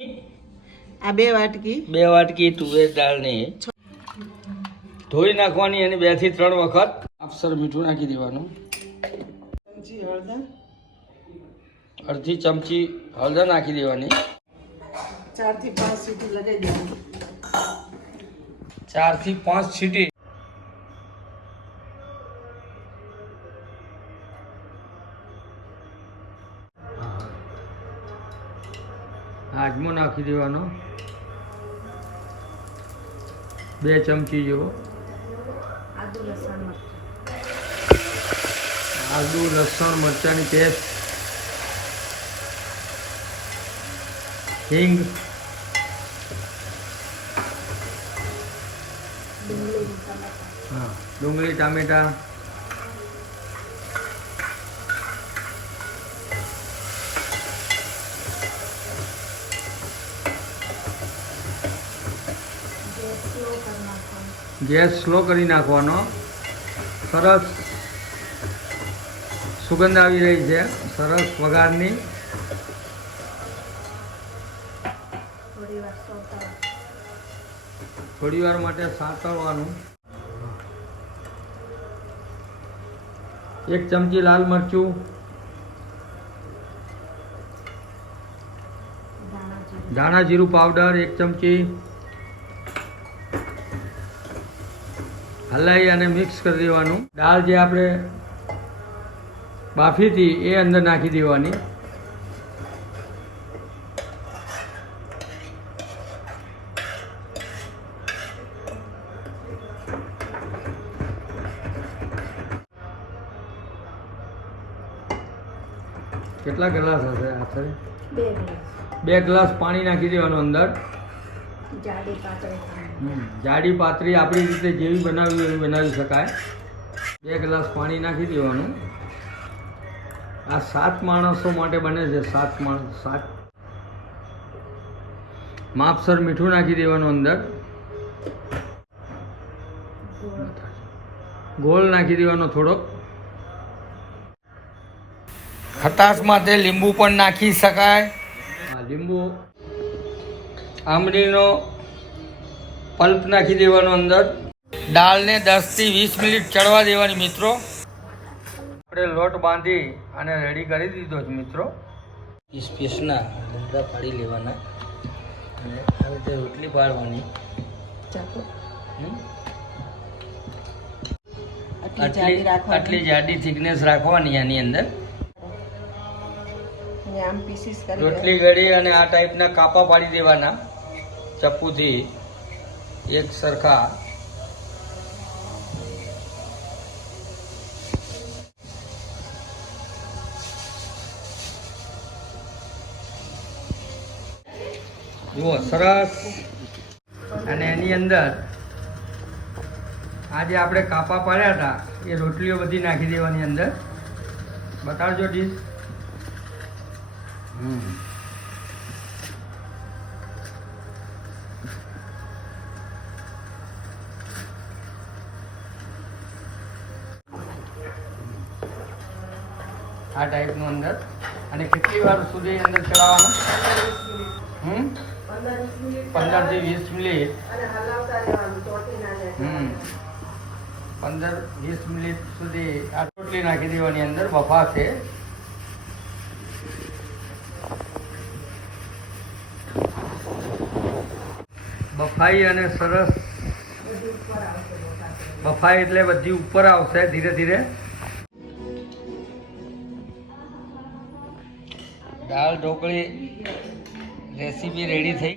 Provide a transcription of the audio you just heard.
આ બે વાટકી. બે વાટકી તુવેર દાળની ધોઈ નાખવાની અને બેથી ત્રણ વખત આફસર મીઠું નાખી દેવાનું. ચમચી હળદર અડધી ચમચી હળદર નાખી દેવાની. ચારથી પાંચ સીટી લગાવી દેવાની. ચારથી પાંચ સીટી. આજમો નાખી દેવાનો. બે ચમચી જેવો. આદુ લસણ મરચાંની પેસ્ટ. હિંગ. હા ડુંગળી ટામેટા. ગેસ સ્લો કરી નાખવાનો. સરસ સુગંધ આવી રહી છે. સરસ વઘારની. થોડી વાર માટે સાતળવાનું. એક ચમચી લાલ મરચું. ધાણા જીરું પાવડર એક ચમચી. હલાવી અને મિક્સ કરી દેવાનું. દાળ જે આપણે બાફી હતી એ અંદર નાખી દેવાની. કેટલા ગ્લાસ હશે આશરે બે ગ્લાસ. બે ગ્લાસ પાણી નાખી દેવાનું અંદર. જાડી પાતળી હમ, જાડી પાતળી આપણી રીતે જેવી બનાવવી એવી બનાવી શકાય. બે ગ્લાસ પાણી નાખી દેવાનું. આ સાત માણસો માટે બને છે સાત માણસ સાત. માપસર મીઠું નાખી દેવાનું અંદર. ગોળ નાખી દેવાનો થોડોક ખટાશ માટે લીંબુ પણ નાખી શકાય. લીંબુ આંબલીનો પલ્પ નાખી દેવાનો અંદર. દાળને દસથી વીસ મિનિટ ચડવા દેવાની મિત્રો. આપણે લોટ બાંધી અને રેડી કરી દીધો છે મિત્રો. પીસ પીસના ડુંગળા પાડી લેવાના. અને આ રીતે રોટલી પાડવાની? આટલી જાડી આટલી જાડી થિકનેસ રાખવાની આની અંદર. રોટલી ગળી અને આ ટાઈપના કાપા પાડી દેવાના. ચપ્પુથી. એક સરખા. જુઓ, સરસ. અને એની અંદર આ જે આપણે કાપા પાડ્યા હતા, એ રોટલીઓ બધી નાખી દેવાની અંદર. બતાડજો ડીશ હમ. આ ટાઈપનું અંદર. અને કેટલી વાર સુધી અંદર ચડાવવાનું? હમ? પંદરથી વીસ મિનિટ. હમ. પંદર વીસ મિનિટ સુધી આ રોટલી નાખી દેવાની અંદર બફાશે બફાઈ અને સરસ. બફાઈ એટલે બધી ઉપર આવશે ધીરે ધીરે. દાળ ઢોકળી રેસીપી રેડી થઈ